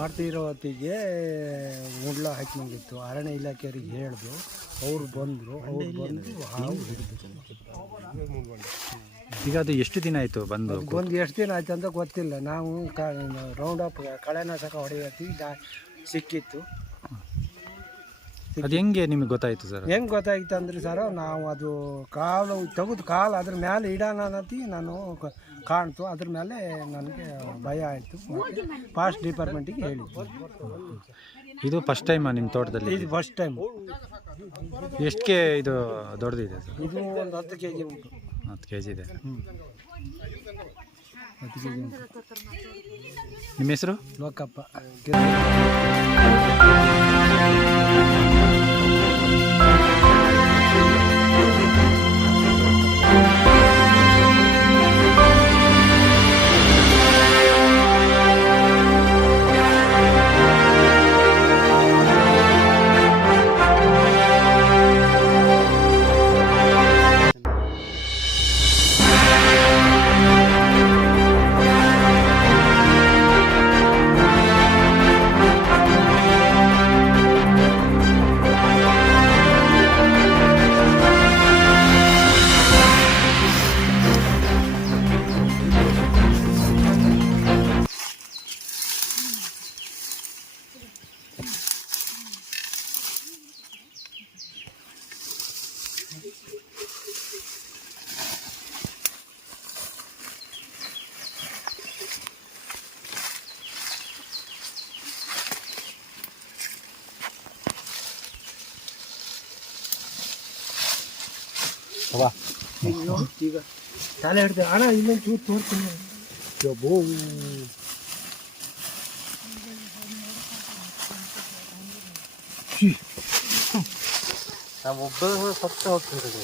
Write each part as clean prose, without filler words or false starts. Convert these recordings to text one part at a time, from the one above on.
ಮಾಡ್ತಿರೋ ಹೊತ್ತಿಗೆ ಮುಡ್ಲ ಹಾಕಿದಂಗಿತ್ತು. ಅರಣ್ಯ ಇಲಾಖೆಯವರಿಗೆ ಹೇಳಿದ್ರು, ಅವ್ರು ಬಂದರು. ಅವ್ರು ಬಂದು ಹಾವು ಹಿಡಿದು. ಈಗ ಅದು ಎಷ್ಟು ದಿನ ಆಯಿತು ಬಂದು? ಒಂದು ಎಷ್ಟು ದಿನ ಆಯ್ತು ಅಂತ ಗೊತ್ತಿಲ್ಲ. ನಾವು ರೌಂಡ್ ಅಪ್ ಕಳೆನಾಶಕ ಹೊಡೆಯತ್ತೀವಿ, ಸಿಕ್ಕಿತ್ತು. ಅದು ಹೆಂಗೆ ನಿಮಗೆ ಗೊತ್ತಾಯಿತು ಸರ್? ಹೆಂಗೆ ಗೊತ್ತಾಯ್ತು ಅಂದ್ರೆ ಸರ್, ನಾವು ಅದು ಕಾಲು ತೆಗೆದು ಕಾಲು ಅದ್ರ ಮೇಲೆ ಇಡೋಣ ಅನ್ನತಿ ನಾನು ಕಾಣ್ತು. ಅದ್ರ ಮೇಲೆ ನನಗೆ ಭಯ ಆಯಿತು. ಮತ್ತು ಫಾರೆಸ್ಟ್ ಡಿಪಾರ್ಟ್ಮೆಂಟಿಗೆ ಹೇಳಿದ್ದು. ಇದು ಫಸ್ಟ್ ಟೈಮಾ ನಿಮ್ಮ ತೋಟದಲ್ಲಿ? ಇದು ಫಸ್ಟ್ ಟೈಮ್. ಎಷ್ಟಕ್ಕೆ ಇದು ದೊಡ್ಡದಿದೆ ಸರ್? ಇದು ಒಂದು 10 kg ಉಂಟು. 10 kg ಇದೆ. 10 kg ಉಂಟು. ನಿಮ್ಮ ಹೆಸರು? ಲೋಕಪ್ಪ. ಈಗ ತಲೆ ಹಿಡ್ದೆ ಅಣ್ಣ, ಇನ್ನೊಂದು ಚೂರು ತೋರ್ತೀನಿ. ನಮ್ಮೊಬ್ಬ ಸತ್ತ ಹೋಗ್ತಿರೋದು.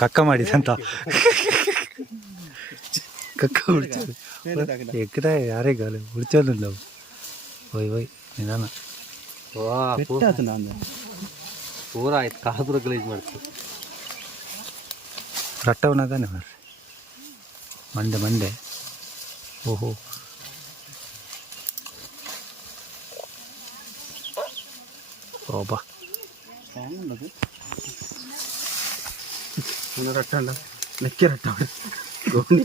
ಕಕ್ಕ ಮಾಡಿದಂತ ಕಕ್ಕ ಎಕ್ಕಡೆ ಯಾರೇ ಗಾಲ ಉಳಿಚೋದು ನಾವು. ಒಯ್ ನಿಧಾನ. ನಾನು ಪೂರ ಆಯ್ತು, ಕಾಪುರ ಗಲೀಜ್ ಮಾಡ್ತೀವಿ. ರಟ್ಟವನದಾನೆ ಬರ್ರಿ. ಮಂಡೆ ಓಹೋ. ಓಬಾ ರಟ್ಟ ಲೆಕ್ಕ ರಟ್ಟ ಗೋಣಿ.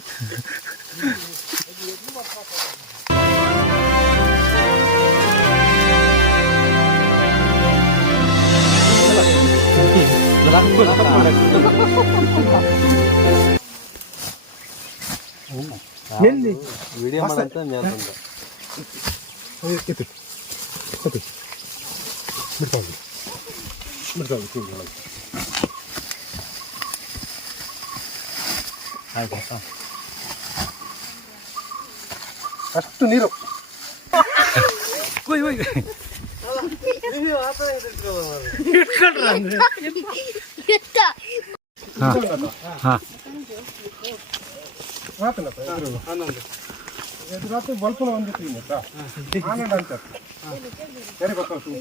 ಎಲ್ಲಿ ವಿಡಿಯೋ ಮಾಡಂತ ಮೇಲೆ ಬಂದ ಅಷ್ಟು ನೀರು. ಬಲ್ಪ ಒಂದಿತ್ತು ಆನಂದ ಅಂತ ಸರಿ ಗೊತ್ತು.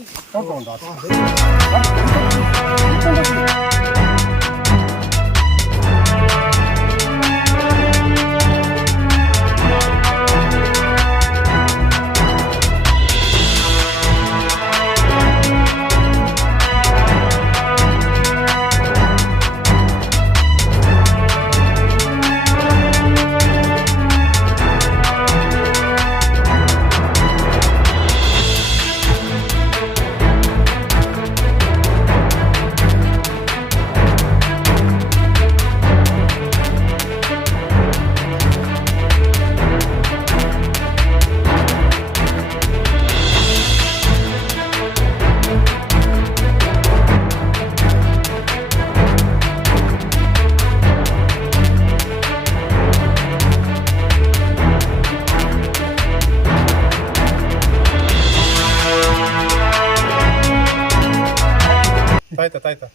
ತಾಯ್ತಾ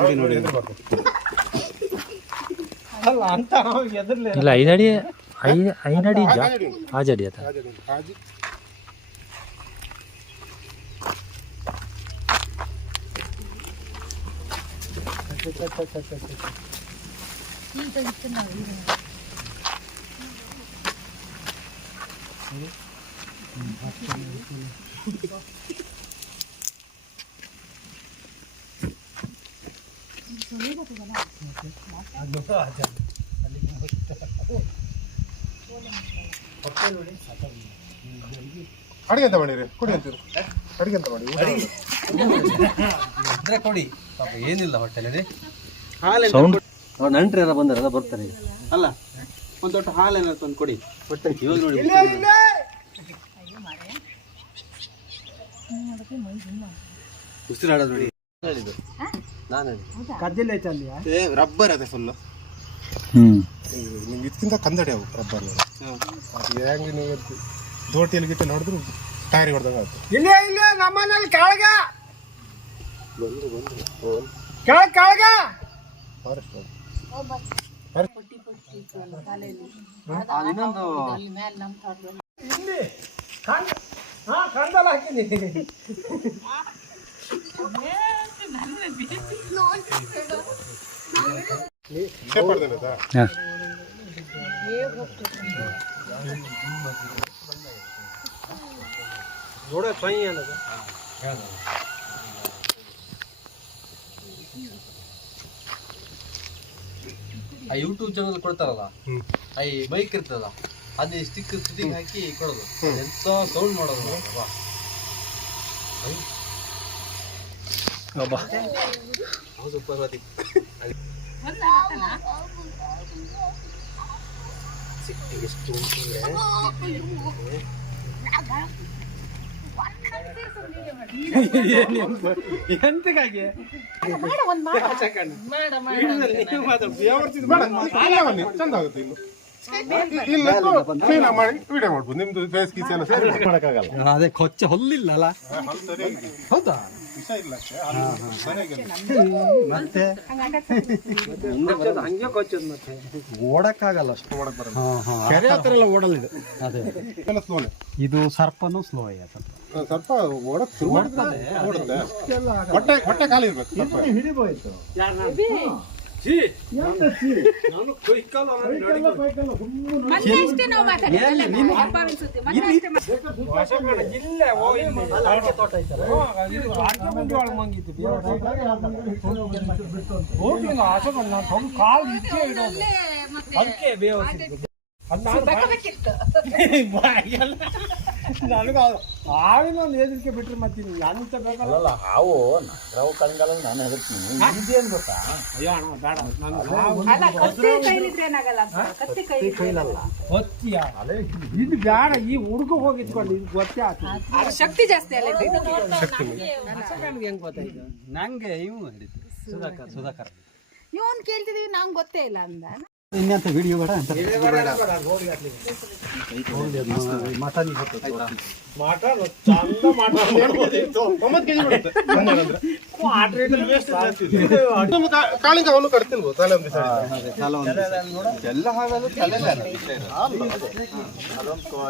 ನೋಡಿ ನೋಡಿ ಅಲ್ಲ ಅಂತ ಎದುರ್ಲೆ ಇಲ್ಲ 5 ಅಡಿ 5 ಅಡಿ ಇದ್ದ 5 ಅಡಿ ಆತ ಅಡಿಗೆ ಅಂತ ಮಾಡಿರಿ ಕುಡಿ ಅಂತೀರಿ ಅಡಿಗೆ ಅಂತ ಮಾಡಿ ಇದ್ರೆ ಕೊಡಿ ಪಾಪ ಏನಿಲ್ಲ ಹೊಟ್ಟೆಲಿ ಸೌಂಡ್ ನಂಟ್ರಿ ಎಲ್ಲ ಬಂದಾರಲ್ಲ ಬರ್ತಾರೆ ಈಗ. ಅಲ್ಲ ಒಂದು ದೊಡ್ಡ ಹಾಲೇನ ತಂದು ಕೊಡಿ ಹೊಟ್ಟೆ ಇವಾಗ ನೋಡಿ ಉಸಿರಾಡೋದು ನೋಡಿ ನಾನು ಕದ್ದಿಲ್ಲ ಚಲ್ಲಿಯ ರಬ್ಬರ್ ಅದೇ ಫುಲ್ ನಿಮ್ಗೆ ಇದಕ್ಕಿಂತ ಕಂದಡಿ ಅವು ರಬ್ಬರ್ ಅದು ಹೆಂಗೆ ನೀವು ದೋಟಿಯಲ್ಲಿ ಗಿಟ್ಟ ನೋಡಿದ್ರು ಟೈರ್ ಹೊಡೆದಾಗ ಆಯ್ತು ಇಲ್ಲೇ ಇಲ್ಲೇ ನಮ್ಮನೇಲಿ ಕೆಳಗ ಕೆಳಗ ಫಾರೆಸ್ಟ್ ಇನ್ನೊಂದು ಇಲ್ಲಿ ಕಂದಲ್ಲ ಹಾಕಿನಿ ಶೇಪರ್ದೇನೆ ಸರ್ ಹಾಂ ನೋಡ ಸೈ ಅನ್ನೋದು ಆ ಯೂಟ್ಯೂಬ್ ಚಾನಲ್ ಕೊಡ್ತಾರಲ್ಲ ಆ ಈ ಬೈಕ್ ಇರ್ತದಲ್ಲ ಅದು ಸ್ಟಿಕ್ ಸ್ಟಿಕ್ ಹಾಕಿ ಕೊಡೋದು ಎಂತ ಸೌಂಡ್ ಮಾಡೋದು ಬಾ ಸೂಪರ್ ಅದಿ ಎಂತಕ್ಕಾಗಿ ಚಂದ ಆಗುತ್ತೆ ಇನ್ನು ಇಲ್ಲ ಕ್ಲೀನ್ ಮಾಡಿ ವಿಡಿಯೋ ಮಾಡ್ಬೋದು ನಿಮ್ದು ಫೇಸ್ ಗೀಸ್ ಎಲ್ಲ ಸೇರಿ ಮಾಡೋಕ್ಕಾಗಲ್ಲ ಅದೇ ಕೊಚ್ಚ ಹೊಲ್ಲಿಲ್ಲ ಅಲ್ಲ ಹಲ್ಲು ಸರಿಯಾಗಿದೆ ಹೌದಾ ವಿಷ ಇಲ್ಲ ಅಷ್ಟೇ ಹಲ್ಲು ಸರಿಯಾಗಿದೆ ಮತ್ತೆ ಹಂಗೆ ಕೊಚ್ಚೋದು ಮತ್ತೆ ಓಡಕ್ಕಾಗಲ್ಲ ಅಷ್ಟು ಓಡಕ್ ಬರಲ್ಲ ಕೆರೆ ಹತ್ರ ಎಲ್ಲ ಓಡಲ್ಲ ಇದು ಅದೇ ಎಲ್ಲ ಸ್ಲೋನೆ ಇದು ಸರ್ಪನೂ ಸ್ಲೋ ಸ್ವಲ್ಪ ಸ್ವಲ್ಪ ಓಡಕ್ ಶುರು ಮಾಡ್ತದೆ ಓಡುತ್ತೆ ಹೊಟ್ಟೆ ಹೊಟ್ಟೆ ಖಾಲಿ ಇರ್ಬೇಕು ಸ್ವಲ್ಪ ಹಿಡಿಬೋಯ್ತು ನಾನು ಮೊನ್ನೆಷ್ಟೇ ನಾವು ಮಾತಾಡಿದ್ವಿ ನನಗೆ ಆವಿನ ಒಂದು ಹೆದರಿಕೆ ಬಿಟ್ರೆ ಮತ್ತೆ ಎಂತ ಬೇಕಲ್ಲ ಹಾವು ನಾವು ಕಳೆಗಾಲ ನಾನು ಹೆದರ್ತೀನಿ ಇದೇನು ಗೊತ್ತಾ ಅಯ್ಯೋ ಅಣ್ಣ ಬೇಡ ನಾನು ಅಲ್ಲ ಕತ್ತಿ ಕೈಲಿದ್ರೆ ಏನಾಗಲ್ಲ ಕತ್ತಿ ಕೈಲಲ್ಲ ಗೊತ್ತಿಯ ಇದು ಬೇಡ ಈ ಹುಡುಗ ಹೋಗಿದ್ಕೊಂಡು ಇದು ಗೊತ್ತೇ ಆಗ್ತದೆ ಶಕ್ತಿ ಜಾಸ್ತಿ ಅಲ್ಲ ಹೆಂಗ್ ಗೊತ್ತಾಯ್ತು ನಂಗೆ ಇವು ಹೇಳಿದ್ದು ಸುಧಾಕರ್ ಇವನ್ ಕೇಳ್ತಿದೀವಿ ನಮ್ಗೆ ಗೊತ್ತೇ ಇಲ್ಲ ಅಂದ ಇನ್ನಂತ ವಿಡಿಯೋ ಬೇಡ ಅಂತ ಮಟನ್ ಚಂದ ಕಾಳಿಂಗ ಅವನು ಕಟ್ತಿಲ್ಬೋದು ತಲೆ ಒಂದು ಎಲ್ಲ ಹಾಗಲ್ಲ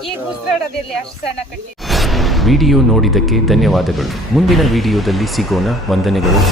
ಈಗ ಉಸಿರಾಡೋದಿಲ್ಲ ಅಷ್ಟು ಸಣ್ಣ ಕಟ್ಟಿ ವಿಡಿಯೋ ನೋಡಿದ್ದಕ್ಕೆ ಧನ್ಯವಾದಗಳು. ಮುಂದಿನ ವಿಡಿಯೋದಲ್ಲಿ ಸಿಗೋಣ. ವಂದನೆಗಳು.